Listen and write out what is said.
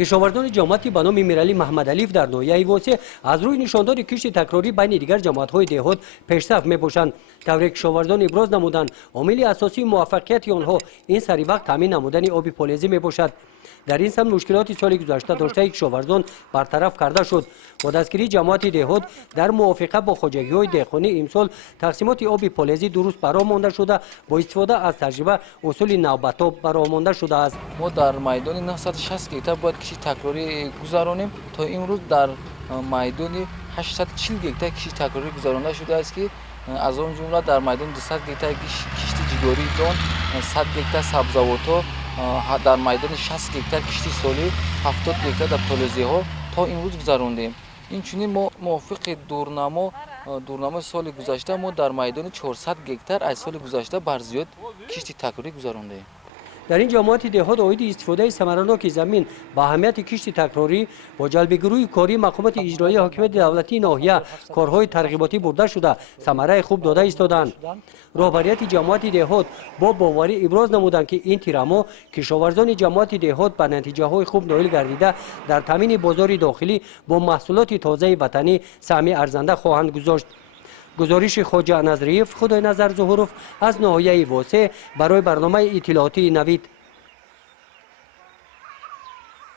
کشاورزان جماعت به نام میرعلی محمد علیف در ناحیه واسه از روی نشاندار کشت تکراری بین دیگر جماعت‌های دهات پیشرفت می‌باشند. طوری کشاورزان ابراز نمودند عامل اساسی موفقیت آنها این سری وقت تامین نمودن آب فلزی میباشد. در این سمت مشکلات سال گذشته داشته کشاورزان برطرف کرده شد. با دستگیری جماعت دهات در موافقت با خواجگی‌های دهقانی امسال تقسیمات آب فلزی درست برآمده شده با استفاده از تجربه اصول نوبتاب برآمده شده است. ما در میدان 960 گیتار باید کشی تکراری گذرانیم تا امروز در میدان 840 گیتار کشی تکراری گذرانده شده است که از آن جمله در میدان 200 گیتار کشتی جگاری دان، 100 گیتار سبزوارها، در میدان 60 گیتار کشتی سالی، 70 گیتار در فلزی ها تا امروز گذراندیم. این چنین ما موافق دورنامه سال گذشته ما در میدان 400 گیتار از سال گذشته بر زیاد کشتی تکراری گذراندیم. در این جماعت دهات اوید استفاده ثمرناک زمین با اهمیت کشت تکراری با جلب گروه کاری مقامات اجرایی حاکمیت دولتی ناحیه کارهای ترغیباتی برده شده ثمره خوب داده ایستادند. رهبریت جماعت دهات با باوری ابراز نمودند که این تیرما کشاورزان جماعت دهات به نتیجه های خوب نائل گردیده در تامین بازار داخلی با محصولات تازه وطنی سهم ارزنده خواهند گذاشت. گزارش خواجه نظریف خدای نظر ظهوروف از ناحیه واسه برای برنامه اطلاعاتی نوید.